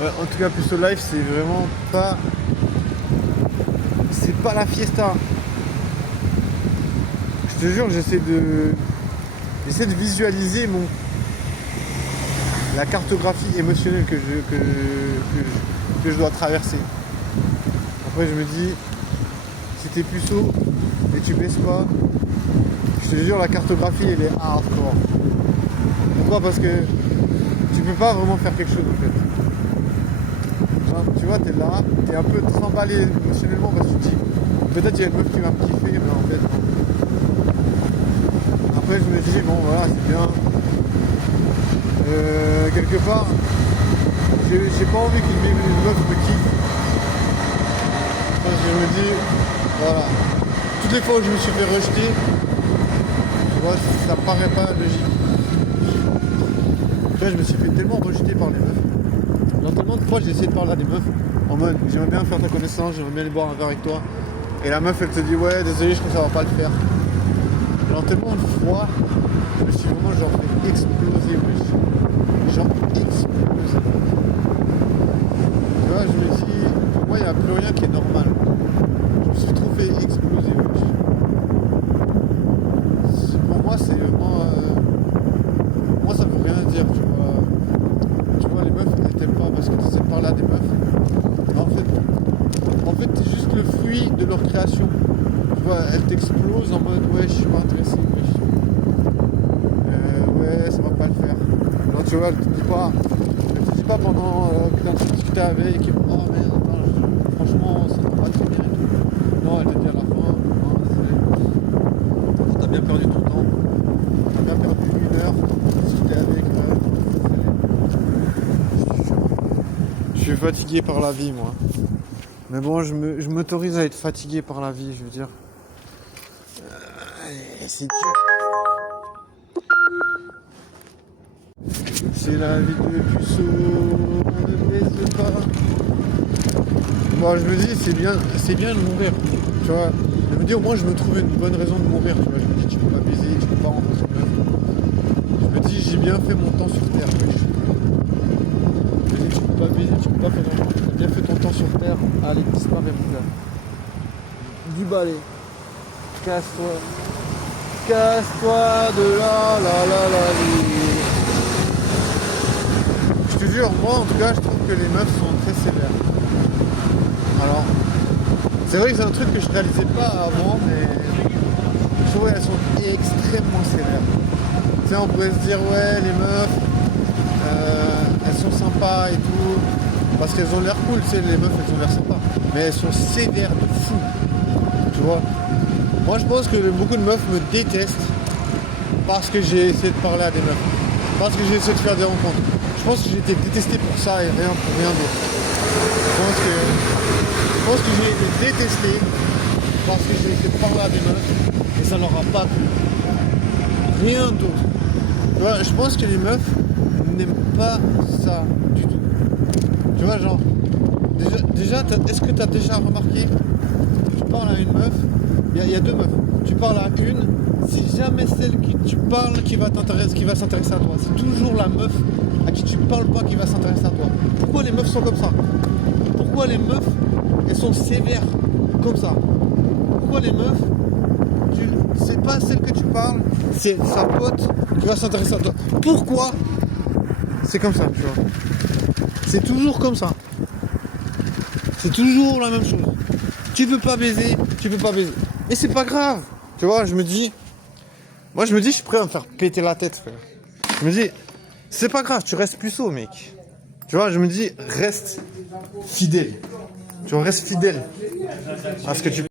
Ouais, en tout cas, Puceau Life, c'est vraiment pas... C'est pas la fiesta. Je te jure, j'essaie de visualiser la cartographie émotionnelle que je dois traverser. Après, je me dis, si t'es puceau et tu baisses pas, je te jure, la cartographie, elle est hardcore. Pourquoi? Parce que tu peux pas vraiment faire quelque chose, en fait. Genre, tu vois, t'es là, t'es un peu emballé émotionnellement parce que tu te dis, peut-être il y a une meuf qui va me kiffer, mais en fait, non. Après, je me dis, bon, voilà, c'est bien. Quelque part, j'ai pas envie qu'une meuf me kiffe. Enfin, je me dis, voilà. Toutes les fois où je me suis fait rejeter, tu vois, ça paraît pas logique. Tu vois, je me suis fait tellement rejeter par les meufs. Genre, tellement de fois, j'ai essayé de parler à des meufs en mode, j'aimerais bien faire ta connaissance, j'aimerais bien aller boire un verre avec toi. Et la meuf, elle te dit, ouais, désolé, je crois que ça va pas le faire. Genre, tellement de fois, je me suis vraiment genre fait exploser, wesh. Genre exploser. Tu vois, je me dis, pour moi, il n'y a plus rien qui est normal. Je me suis trop fait exploser, wesh. Pour moi, c'est vraiment... moi, ça veut rien dire, tu vois. Tu vois, les meufs, elles t'aiment pas parce que tu essaies de parler à des meufs. Mais en fait, t'es juste le fruit de leur création. Tu vois, elles t'explosent en mode, ouais, je suis pas intéressé, wesh. Ouais, ça va pas le faire. Non, tu vois, elle te dit pas pendant que t'es en train de discuter avec, et, oh mais attends, franchement, ça va pas très bien et tout. Non, elle te dit à la fin, non, désolé. T'as bien perdu ton temps. T'as bien perdu 1 heure pour discuter avec. Je suis fatigué par la vie, moi. Mais bon, je m'autorise à être fatigué par la vie, je veux dire. C'est dur. C'est la vie de puceau, on ne baisse pas. Bon, je me dis, c'est bien de mourir. Tu vois, je me dis, au moins, je me trouve une bonne raison de mourir. Tu vois, je me dis, tu peux pas baiser, tu peux pas rencontrer une meuf. Je me dis, j'ai bien fait mon temps sur Terre. Wesh. Je me dis, tu peux pas baiser, tu peux pas faire d'enfant. Tu as bien fait ton temps sur Terre. Allez, disparais, mon gars. Du balai. Casse-toi. Casse-toi de là, la vie. Je te jure, moi en tout cas, je trouve que les meufs sont très sévères. Alors, c'est vrai que c'est un truc que je réalisais pas avant, mais je trouve qu'elles sont extrêmement sévères. Tu sais, on pourrait se dire, ouais, les meufs, elles sont sympas et tout, parce qu'elles ont l'air cool, tu sais, les meufs, elles ont l'air sympas. Mais elles sont sévères de fou, tu vois. Moi, je pense que beaucoup de meufs me détestent parce que j'ai essayé de parler à des meufs, parce que j'ai essayé de faire des rencontres. Je pense que j'ai été détesté pour ça et rien pour rien d'autre. Je pense que j'ai été détesté parce que j'ai essayé de parler à des meufs et ça leur a pas plu. Rien d'autre. Tu vois, je pense que les meufs n'aiment pas ça du tout. Tu vois, genre, déjà est-ce que tu as déjà remarqué, tu parles à une meuf, il y a 2 meufs, tu parles à une, c'est jamais celle qui tu parles qui va s'intéresser à toi. C'est toujours la meuf à qui tu parles pas qui va s'intéresser à toi. Pourquoi les meufs sont comme ça? Pourquoi les meufs, elles sont sévères comme ça? Pourquoi les meufs, c'est pas celle que tu parles, c'est sa pote qui va s'intéresser à toi. Pourquoi? C'est comme ça, tu vois. C'est toujours comme ça. C'est toujours la même chose. Tu peux pas baiser, tu peux pas baiser. Et c'est pas grave. Tu vois, je me dis, je suis prêt à me faire péter la tête, frère. Je me dis, c'est pas grave, tu restes puceau, mec. Tu vois, je me dis, reste fidèle. Tu vois, reste fidèle à ce que tu